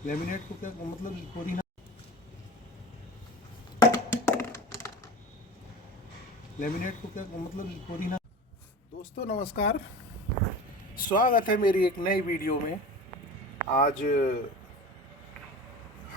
Laminate को क्या मतलब पुदीना, लेमिनेट को क्या मतलब पुदीना। दोस्तों नमस्कार, स्वागत है मेरी एक नई वीडियो में। आज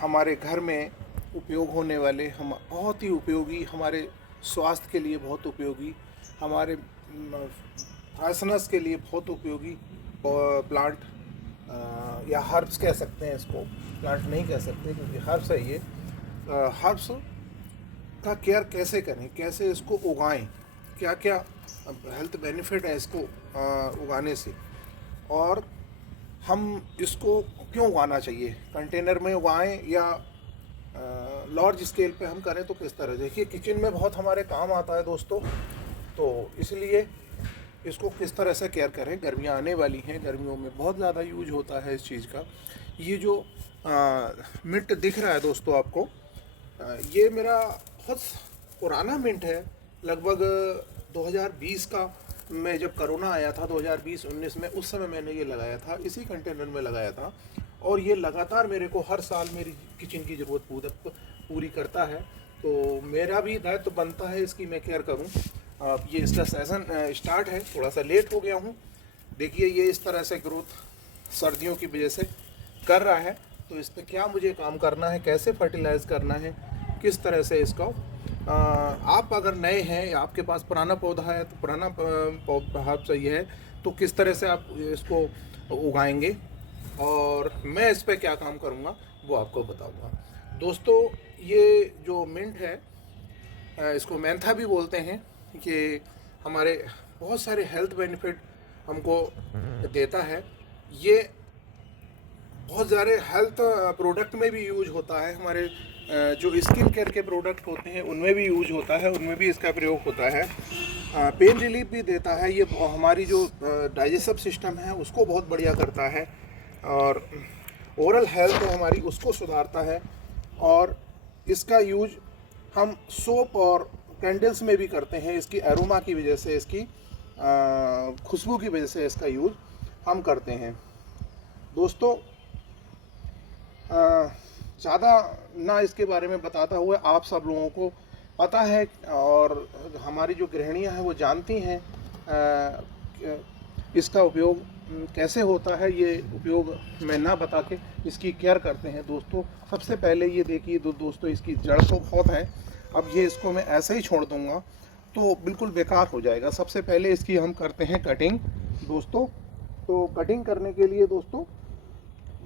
हमारे घर में उपयोग होने वाले हम बहुत ही उपयोगी, हमारे स्वास्थ्य के लिए बहुत उपयोगी, हमारे फ्रेशनेस के लिए बहुत उपयोगी प्लांट या हर्ब्स कह सकते हैं इसको, प्लांट नहीं कह सकते क्योंकि हर्ब्स है ये। हर्ब्स का केयर कैसे करें, कैसे इसको उगाएं, क्या क्या हेल्थ बेनिफिट है इसको उगाने से, और हम इसको क्यों उगाना चाहिए, कंटेनर में उगाएं या लार्ज स्केल पे हम करें तो किस तरह। देखिए किचन में बहुत हमारे काम आता है दोस्तों, तो इसलिए इसको किस तरह से केयर करें। गर्मियाँ आने वाली हैं, गर्मियों में बहुत ज़्यादा यूज होता है इस चीज़ का। ये जो मिंट दिख रहा है दोस्तों आपको, ये मेरा बहुत पुराना मिंट है, लगभग 2020 का। मैं जब कोरोना आया था 2020-19 में, उस समय मैंने ये लगाया था, इसी कंटेनर में लगाया था, और ये लगातार मेरे को हर साल मेरी किचन की ज़रूरत पूरी करता है। तो मेरा भी दायित्व बनता है इसकी मैं केयर करूं। अब ये इसका सीज़न स्टार्ट है, थोड़ा सा लेट हो गया हूं। देखिए ये इस तरह से ग्रोथ सर्दियों की वजह से कर रहा है, तो इस पर क्या मुझे काम करना है, कैसे फर्टिलाइज़ करना है, किस तरह से इसका आप अगर नए हैं या आपके पास पुराना पौधा है तो पुराना पौधा चाहिए है, तो किस तरह से आप इसको उगाएंगे और मैं इस पर क्या काम करूँगा वो आपको बताऊँगा। दोस्तों ये जो मिंट है, इसको मेंथा भी बोलते हैं, ये हमारे बहुत सारे हेल्थ बेनिफिट हमको देता है। ये बहुत सारे हेल्थ प्रोडक्ट में भी यूज होता है, हमारे जो स्किन केयर के प्रोडक्ट होते हैं उनमें भी यूज होता है, उनमें भी इसका प्रयोग होता है। पेन रिलीफ भी देता है, ये हमारी जो डाइजेस्टिव सिस्टम है उसको बहुत बढ़िया करता है, और ओरल हेल्थ है हमारी उसको सुधारता है। और इसका यूज हम सोप और कैंडल्स में भी करते हैं, इसकी एरोमा की वजह से, इसकी खुशबू की वजह से इसका यूज हम करते हैं। दोस्तों ज़्यादा ना इसके बारे में बताता हुआ, आप सब लोगों को पता है और हमारी जो गृहिणियां हैं वो जानती हैं इसका उपयोग कैसे होता है। ये उपयोग मैं ना बता के इसकी केयर करते हैं दोस्तों। सबसे पहले ये देखिए दोस्तों, इसकी जड़ तो बहुत है, अब ये इसको मैं ऐसे ही छोड़ दूँगा तो बिल्कुल बेकार हो जाएगा। सबसे पहले इसकी हम करते हैं कटिंग दोस्तों। तो कटिंग करने के लिए दोस्तों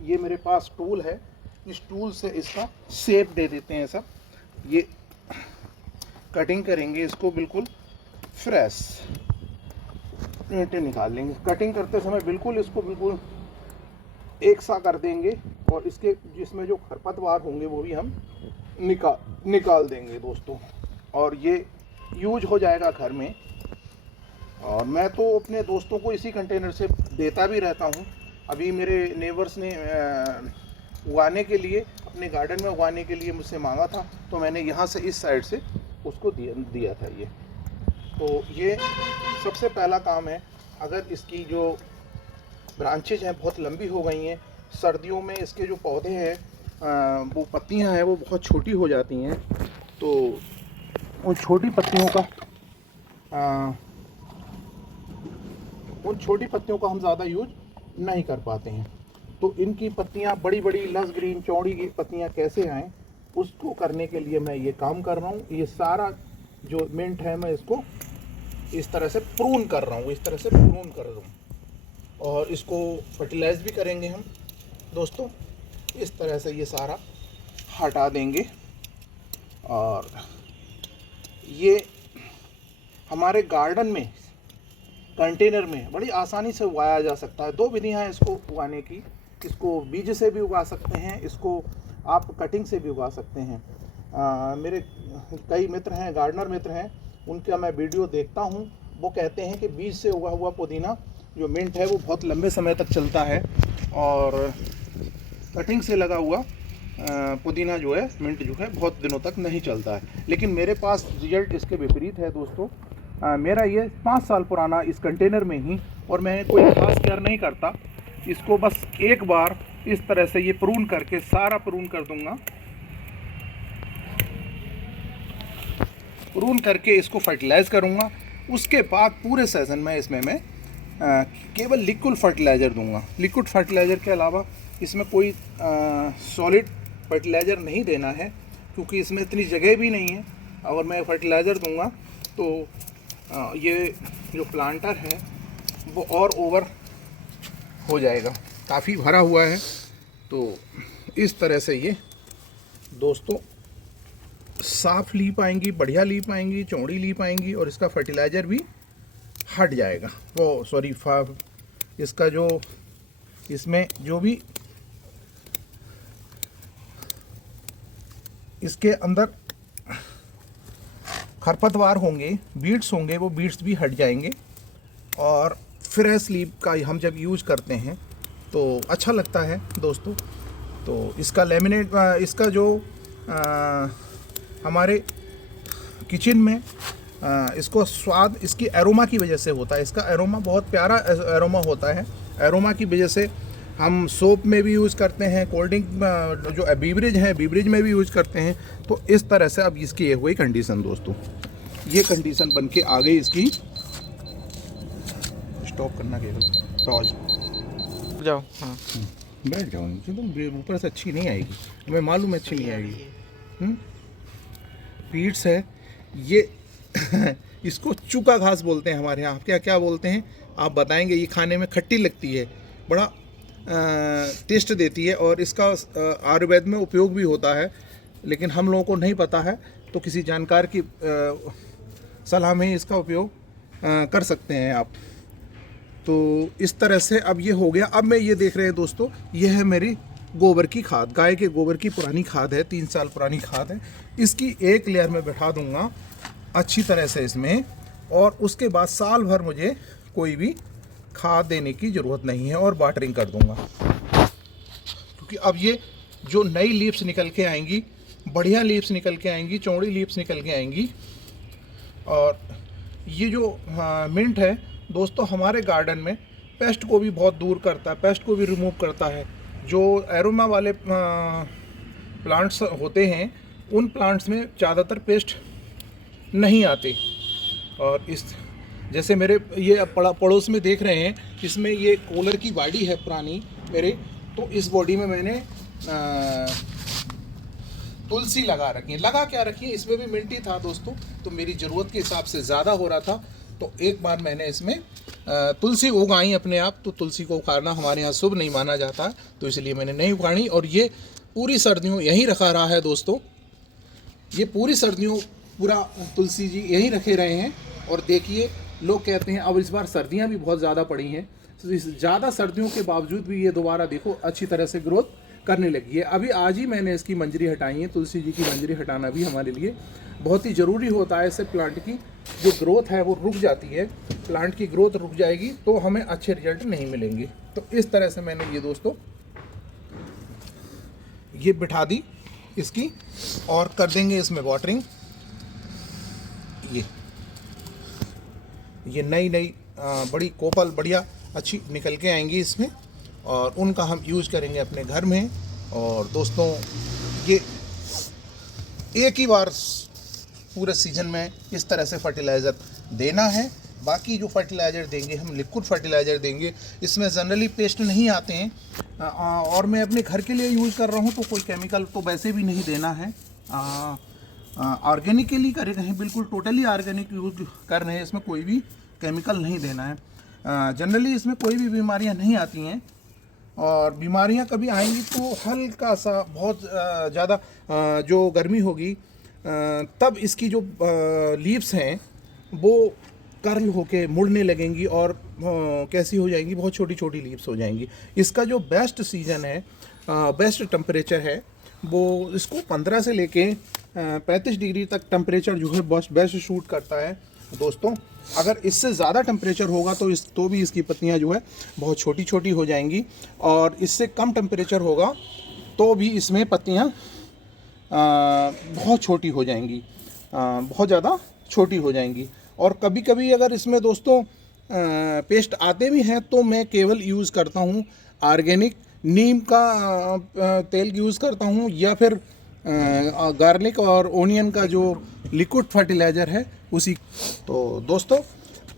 ये मेरे पास टूल है, इस टूल से इसका शेप दे देते हैं सब। ये कटिंग करेंगे इसको बिल्कुल फ्रेश, ईंटें निकाल लेंगे। कटिंग करते समय बिल्कुल इसको बिल्कुल एक सा कर देंगे, और इसके जिसमें जो खरपतवार होंगे वो भी हम निकाल देंगे दोस्तों, और ये यूज हो जाएगा घर में। और मैं तो अपने दोस्तों को इसी कंटेनर से देता भी रहता हूँ। अभी मेरे नेबर्स ने उगाने के लिए, अपने गार्डन में उगाने के लिए मुझसे मांगा था, तो मैंने यहाँ से इस साइड से उसको दिया था ये। तो ये सबसे पहला काम है। अगर इसकी जो ब्रांचेज हैं बहुत लंबी हो गई हैं, सर्दियों में इसके जो पौधे हैं वो पत्तियां हैं वो बहुत छोटी हो जाती हैं, तो उन छोटी पत्तियों का हम ज़्यादा यूज नहीं कर पाते हैं। तो इनकी पत्तियां बड़ी बड़ी लस ग्रीन चौड़ी की पत्तियां कैसे आएँ, उसको करने के लिए मैं ये काम कर रहा हूँ। ये सारा जो मिंट है मैं इसको इस तरह से प्रून कर रहा हूँ, और इसको फर्टिलाइज भी करेंगे हम दोस्तों। इस तरह से ये सारा हटा देंगे, और ये हमारे गार्डन में कंटेनर में बड़ी आसानी से उगाया जा सकता है। दो विधियां हैं इसको उगाने की, इसको बीज से भी उगा सकते हैं, इसको आप कटिंग से भी उगा सकते हैं। मेरे कई मित्र हैं, गार्डनर मित्र हैं, उनका मैं वीडियो देखता हूं, वो कहते हैं कि बीज से उगा हुआ पुदीना जो मिंट है वो बहुत लंबे समय तक चलता है, और कटिंग से लगा हुआ पुदीना जो है, मिंट जो है, बहुत दिनों तक नहीं चलता है। लेकिन मेरे पास रिजल्ट इसके विपरीत है दोस्तों। मेरा ये 5 साल पुराना इस कंटेनर में ही, और मैं कोई खास केयर नहीं करता, इसको बस एक बार इस तरह से ये प्रून करके सारा प्रून कर दूंगा। प्रून करके इसको फर्टिलाइज़ करूंगा। उसके बाद पूरे सीज़न में इसमें मैं केवल लिक्विड फर्टिलाइज़र दूंगा। लिक्विड फर्टिलाइज़र के अलावा इसमें कोई सॉलिड फर्टिलाइज़र नहीं देना है, क्योंकि इसमें इतनी जगह भी नहीं है। अगर मैं फर्टिलाइज़र दूंगा तो ये जो प्लांटर है वो और ओवर हो जाएगा, काफ़ी भरा हुआ है। तो इस तरह से ये दोस्तों साफ लीफ आएंगी, बढ़िया लीफ आएंगी, चौड़ी लीफ आएंगी, और इसका फर्टिलाइज़र भी हट जाएगा। वो सॉरी इसका जो इसमें जो भी इसके अंदर खरपतवार होंगे, बीड्स होंगे, वो बीड्स भी हट जाएंगे। और फ्रेश लीफ का हम जब यूज़ करते हैं तो अच्छा लगता है दोस्तों। तो इसका लेमिनेट, इसका जो हमारे किचन में इसको स्वाद इसकी एरोमा की वजह से होता है। इसका एरोमा बहुत प्यारा एरोमा होता है। एरोमा की वजह से हम सोप में भी यूज़ करते हैं, कोल्ड ड्रिंक जो बीवरेज है बीवरेज में भी यूज़ करते हैं। तो इस तरह से अब इसकी ये हुई कंडीशन दोस्तों, ये कंडीशन बन के आ गई इसकी। स्टॉप करना केवल, पॉज जाओ। हाँ बैठ जाओ, तो ऊपर से अच्छी नहीं आएगी, हमें मालूम है अच्छी नहीं आएगी। पीट्स है ये इसको चूका घास बोलते हैं हमारे यहाँ। आप क्या क्या बोलते हैं आप बताएंगे। ये खाने में खट्टी लगती है, बड़ा टेस्ट देती है, और इसका आयुर्वेद में उपयोग भी होता है, लेकिन हम लोगों को नहीं पता है। तो किसी जानकार की सलाह में इसका उपयोग कर सकते हैं आप। तो इस तरह से अब ये हो गया। अब मैं ये देख रहे हैं दोस्तों, ये है मेरी गोबर की खाद, गाय के गोबर की पुरानी खाद है, 3 साल पुरानी खाद है। इसकी एक लेयर में बैठा दूंगा अच्छी तरह से इसमें, और उसके बाद साल भर मुझे कोई भी खाद देने की ज़रूरत नहीं है, और वाटरिंग कर दूंगा। क्योंकि अब ये जो नई लीव्स निकल के आएंगी, बढ़िया लीव्स निकल के आएंगी, चौड़ी लीव्स निकल के आएंगी। और ये जो मिंट है दोस्तों, हमारे गार्डन में पेस्ट को भी बहुत दूर करता है, पेस्ट को भी रिमूव करता है। जो एरोमा वाले प्लांट्स होते हैं, उन प्लांट्स में ज़्यादातर पेस्ट नहीं आते। और इस जैसे मेरे ये पड़ोस में देख रहे हैं, इसमें ये कूलर की बॉडी है पुरानी मेरे, तो इस बॉडी में मैंने तुलसी लगा रखी है। लगा क्या रखी है, इसमें भी मिंटी था दोस्तों, तो मेरी ज़रूरत के हिसाब से ज़्यादा हो रहा था। तो एक बार मैंने इसमें तुलसी उगाई अपने आप। तो तुलसी को उखाड़ना हमारे यहाँ शुभ नहीं माना जाता, तो इसलिए मैंने नहीं उखाड़ी। और ये पूरी सर्दियों यहीं रखा रहा है दोस्तों, ये पूरी सर्दियों पूरा तुलसी जी यहीं रखे रहे हैं। और देखिए, लोग कहते हैं अब इस बार सर्दियाँ भी बहुत ज़्यादा पड़ी हैं, तो इस ज़्यादा सर्दियों के बावजूद भी ये दोबारा देखो अच्छी तरह से ग्रोथ करने लगी है। अभी आज ही मैंने इसकी मंजरी हटाई है। तुलसी जी की मंजरी हटाना भी हमारे लिए बहुत ही ज़रूरी होता है। इससे प्लांट की जो ग्रोथ है वो रुक जाती है, प्लांट की ग्रोथ रुक जाएगी तो हमें अच्छे रिजल्ट नहीं मिलेंगे। तो इस तरह से मैंने ये दोस्तों ये बिठा दी इसकी, और कर देंगे इसमें वाटरिंग। ये नई बड़ी कोपल बढ़िया अच्छी निकल के आएंगी इसमें, और उनका हम यूज़ करेंगे अपने घर में। और दोस्तों ये एक ही बार पूरे सीजन में इस तरह से फर्टिलाइज़र देना है। बाकी जो फर्टिलाइज़र देंगे हम लिक्विड फर्टिलाइज़र देंगे, इसमें जनरली पेस्ट नहीं आते हैं। और मैं अपने घर के लिए यूज़ कर रहा हूँ, तो कोई केमिकल तो वैसे भी नहीं देना है। ऑर्गेनिकली कर रहे हैं, बिल्कुल टोटली ऑर्गेनिक यूज कर रहे हैं, इसमें कोई भी केमिकल नहीं देना है। जनरली इसमें कोई भी बीमारियां नहीं आती हैं, और बीमारियां कभी आएंगी तो हल्का सा बहुत ज़्यादा जो गर्मी होगी तब इसकी जो लीव्स हैं वो कर्ल होके मुड़ने लगेंगी, और कैसी हो जाएंगी, बहुत छोटी छोटी लीव्स हो जाएंगी। इसका जो बेस्ट सीज़न है, बेस्ट टेम्परेचर है, वो इसको 15 से लेके 35 डिग्री तक टेम्परेचर जो है बेस्ट शूट करता है दोस्तों। अगर इससे ज़्यादा टेम्परेचर होगा तो भी इसकी पत्तियां जो है बहुत छोटी छोटी हो जाएंगी, और इससे कम टेम्परेचर होगा तो भी इसमें पत्तियां बहुत छोटी हो जाएंगी, बहुत ज़्यादा छोटी हो जाएंगी। और कभी कभी अगर इसमें दोस्तों पेस्ट आते भी हैं तो मैं केवल यूज़ करता हूँ ऑर्गेनिक नीम का तेल यूज़ करता हूँ, या फिर गार्लिक और ओनियन का जो लिक्विड फर्टिलाइज़र है उसी। तो दोस्तों,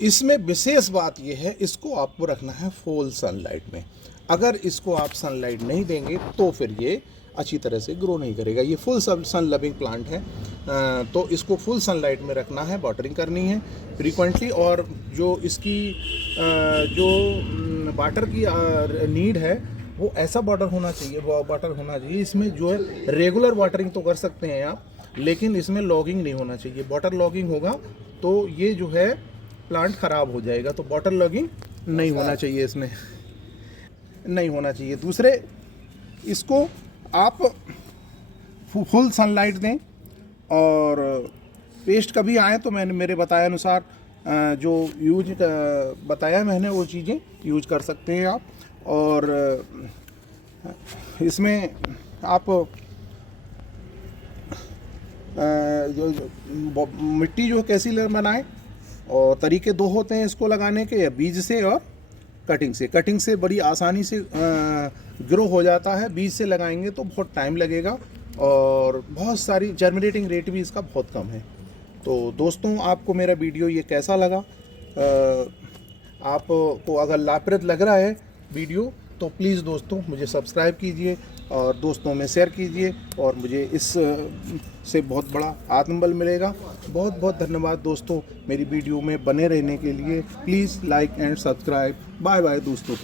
इसमें विशेष बात यह है, इसको आपको रखना है फुल सनलाइट में। अगर इसको आप सनलाइट नहीं देंगे तो फिर ये अच्छी तरह से ग्रो नहीं करेगा। ये फुल सन लविंग प्लांट है, तो इसको फुल सनलाइट में रखना है, वाटरिंग करनी है फ्रीक्वेंटली। और जो इसकी जो वाटर की नीड है वो ऐसा वाटर होना चाहिए, वो वाटर होना चाहिए इसमें जो है रेगुलर वाटरिंग तो कर सकते हैं आप, लेकिन इसमें लॉगिंग नहीं होना चाहिए। वाटर लॉगिंग होगा तो ये जो है प्लांट ख़राब हो जाएगा, तो वाटर लॉगिंग नहीं होना चाहिए, इसमें नहीं होना चाहिए। दूसरे, इसको आप फुल सनलाइट दें, और पेस्ट कभी आए तो मैंने मेरे बताए अनुसार जो यूज बताया मैंने वो चीज़ें यूज कर सकते हैं आप। और इसमें आप मिट्टी जो कैसी बनाएं, और तरीके दो होते हैं इसको लगाने के, बीज से और कटिंग से। कटिंग से बड़ी आसानी से ग्रो हो जाता है, बीज से लगाएंगे तो बहुत टाइम लगेगा, और बहुत सारी जर्मिनेटिंग रेट भी इसका बहुत कम है। तो दोस्तों, आपको मेरा वीडियो ये कैसा लगा? आपको अगर लाभप्रद लग रहा है वीडियो तो प्लीज़ दोस्तों मुझे सब्सक्राइब कीजिए और दोस्तों में शेयर कीजिए, और मुझे इस से बहुत बड़ा आत्मबल मिलेगा। बहुत बहुत धन्यवाद दोस्तों मेरी वीडियो में बने रहने के लिए। Please like and subscribe. Bye bye दोस्तों।